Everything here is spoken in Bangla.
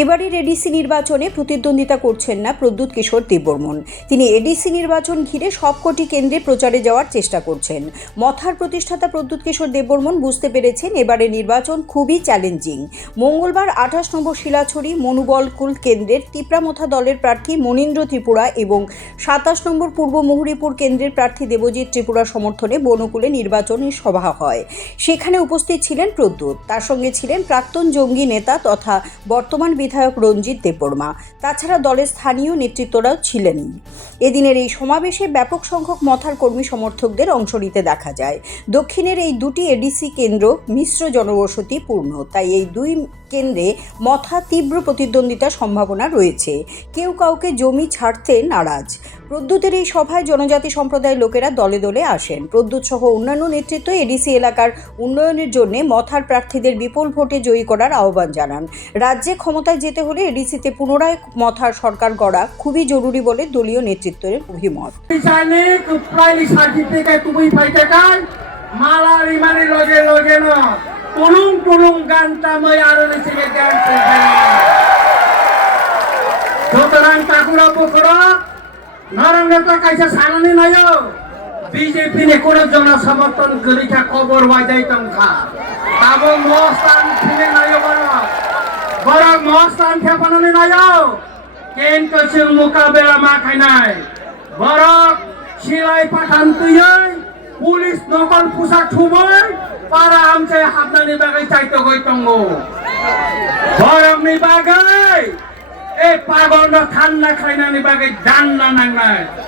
এবারের এডিসি নির্বাচনে প্রতিদ্বন্দ্বিতা করছেন না প্রদ্যুৎ কিশোর দেববর্মন। তিনি এডিসি নির্বাচন ঘিরে সবকটি কেন্দ্রে প্রচারে যাওয়ার চেষ্টা করছেন। মথার প্রতিষ্ঠাতা প্রদ্যুৎ কিশোর দেববর্মন বুঝতে পেরেছেন এবারের নির্বাচন খুবই চ্যালেঞ্জিং। মঙ্গলবার 28 নম্বর শিলাছড়ি মনুবলকুল কেন্দ্রের তিপ্রামথা দলের প্রার্থী মনীন্দ্র ত্রিপুরা এবং 27 নম্বর পূর্ব মুহুরীপুর কেন্দ্রের প্রার্থী দেবজিৎ ত্রিপুরা সমর্থনে বনকুলে নির্বাচনী সভা হয়। সেখানে উপস্থিত ছিলেন প্রদ্যুৎ, তার সঙ্গে ছিলেন প্রাক্তন জঙ্গি নেতা তথা বর্তমান বিধায়ক রঞ্জিত দেববর্মা। তাছাড়া দলের স্থানীয় নেতৃত্বরাও ছিলেন। এদিনের এই সমাবেশে ব্যাপক সংখ্যক মথার কর্মী সমর্থকদের অংশ নিতে দেখা যায়। দক্ষিণের এই দুটি এডিসি কেন্দ্র মিশ্র জনবসতি পূর্ণ, তাই এই দুই কেন্দ্রে মথা তীব্র প্রতিদ্বন্দ্বিতার সম্ভাবনা রয়েছে। কেউ কাউকে জমি ছাড়তে নারাজ। প্রদ্যুতের এই সভায় জনজাতি সম্প্রদায়ের লোকেরা দলে দলে আসেন। প্রদ্যুৎ সহ অন্যান্য নেতৃত্ব এডিসি এলাকার উন্নয়নের জন্য মথার প্রার্থীদের বিপুল ভোটে জয়ী করার আহ্বান জানান। রাজ্যে ক্ষমতায় যেতে হলে এডিসিতে পুনরায় মথার সরকার গড়া খুবই জরুরি বলে দলীয় নেতৃত্বের অভিমত। বিজেপি ने কোনো জন সমর্থন করিকা খবর বাজাই তংখা তাবো মস্তান ফিরে নাইও বড় মস্তান খেপানো নাইও কেন কছে মোকাবেলা মা খাই নাই বড় শিলাই পাঠান তুই পুলিশ নকল পোশাক ঠুমই পারা আমছে হাতনানি বাগাই চাইতে গই তঙ্গ বরমনি বাগাই এ পাগল ঠান্ডা খাইনানি বাগাই ডান না নাংনাই।